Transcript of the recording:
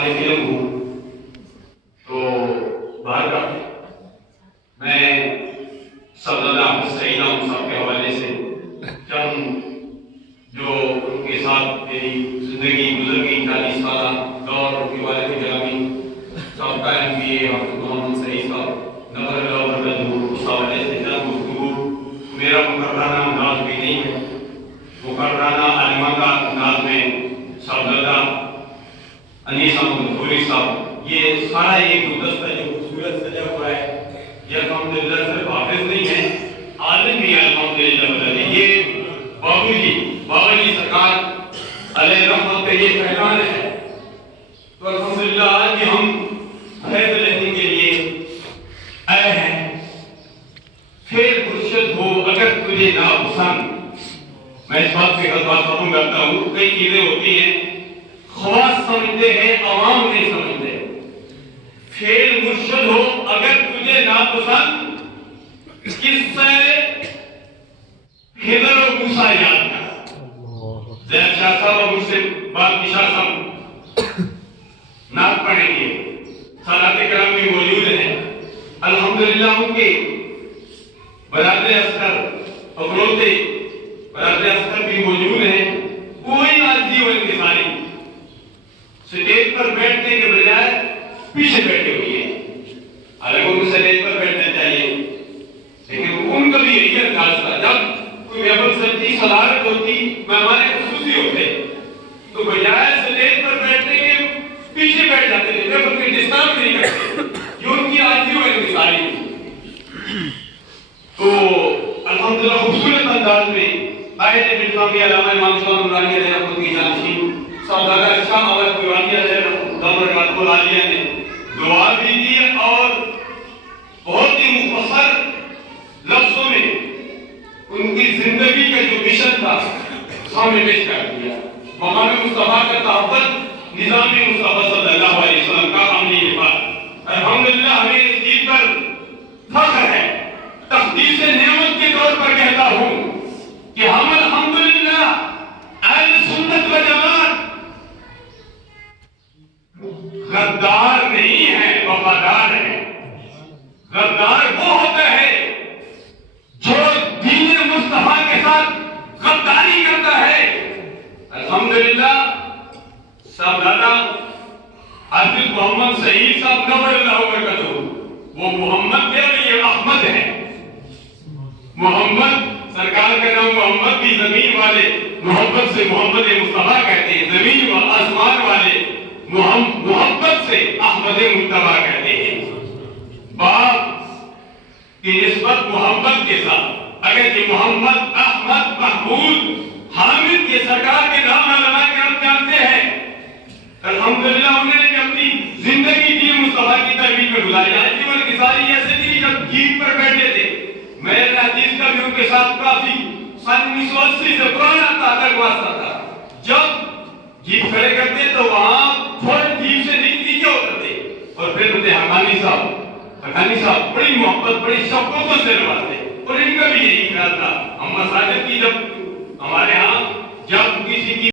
والد علم ہوں تو باہر کا میں سبزدہ سعید احمد صاحب کے حوالے سے چند جو ان کے ساتھ میری زندگی گزر گئی 40 سالہ دور ان کے والد گرامی سابقہ MBA حافظ محمد سعید صاحب نظر اللہ برکاتہ اس حوالے سے چند گفتگو میرا مقررانہ انداز بھی نہیں ہے، مقررانہ عالمانہ انداز میں سبزدہ انیس احمد غفوری صاحب یہ سارا ایک گلدستہ جو خوبصورت سجا ہوا ہے یہ الحمدللہ صرف حافظ نہیں ہے، عالم بھی ہے الحمدللہ۔ یہ بابا جی سرکار علیہ رحمت کا یہ اعلان ہے، تو الحمدللہ آج بھی ہم فیض لینے کے لیے آئے ہیں۔ پھر مرشد ہو اگر تجھے ناپسند، میں اس بات پہ بات ختم کرتا ہوں، کئی چیزیں ہوتی ہیں خواص سمجھتے ہیں عوام نہیں سمجھتے۔ پھر مرشد ہو اگر تجھے ناپسند، قصہ خضر و موسیٰ یاد کر۔ زید شاہ صاحب اور مجھ سے بات کی شاہ صاحب نعت پڑھیں گے، سادات کرام بھی موجود ہیں الحمدللہ، ان کے برادر اصغر اخروتے برادر اصغر بھی موجود ہیں، کوئی عاجزی و انکساری، سٹیج پر بیٹھنے کے بجائے پیچھے بیٹھے ہوئے ہیں، حالانکہ ان کو سٹیج پر بیٹھنا چاہیے، لیکن ان کا بھی یہی انداز تھا جب کوئی محفل سجی صدارت ہوتی مہمان خصوصی ہوتے تو بجائے سٹیج پر بیٹھنے کے پیچھے بیٹھ جاتے تھے، محفل کو ڈسٹرب نہیں کرتے، یہ ان کی عاجزی و انکساری تھی۔ تو الحمدللہ خوبصورت انداز میں آئے تھے بالفامی علامہ امام صاحب نورانی علیہ رحمت کی جانشین سعادت شاہ اول دیوانی علیہ رحمت العالیہ نے دعا بھی دی اور بہت ہی مختصر لفظوں میں ان کی زندگی کا جو مشن تھا سامنے پیش کر دیا۔ مقام مصطفیٰ کا تحفظ نظام مصطفیٰ صلی اللہ علیہ وسلم کا عملی نفاذ، الحمدللہ ہمیں اس چیز پر فخر ہے، تقدیس نعمت کے طور پر کہتا ہوں کہ ہم الحمدللہ اہل سنت و جماعت غدار نہیں ہیں، وفادار ہیں۔ غدار وہ ہوتا ہے جو دین مصطفیٰ کے ساتھ غداری کرتا ہے۔ الحمدللہ صاحبزادہ حافظ محمد سعید صاحب نور اللہ برکاتہ وہ محمد تھے اور یہ احمد ہے۔ محمد سرکار کا نام محمد بھی زمین والے محبت سے محمد مصطفیٰ کہتے ہیں، زمین و آسمان والے محبت سے احمد مصطفیٰ کہتے ہیں۔ باپ کی نسبت محمد کے ساتھ، اگر یہ محمد احمد محمود حامد یہ سرکار کے نام علماء کرام جانتے ہیں، الحمدللہ انہوں نے اپنی زندگی دین مصطفیٰ کی ترویج میں گزاری۔ عجیب القصاری ایسے تھی جب جیپ پر بیٹھے تھے، میں حدیث کا بھی ان کے ساتھ کافی سن 1980 سے پرانا تعلق واسطہ تھا، جب جیپ کھڑے کرتے تو وہاں فوراً جیپ سے نہیں نیچے اترتے اور پھر ہوتے حقانی صاحب بڑی محبت بڑی شفقتوں سے نوازتے، اور ان کا بھی یہی خیال تھا۔ ہم مساجد کی جب ہمارے ہاں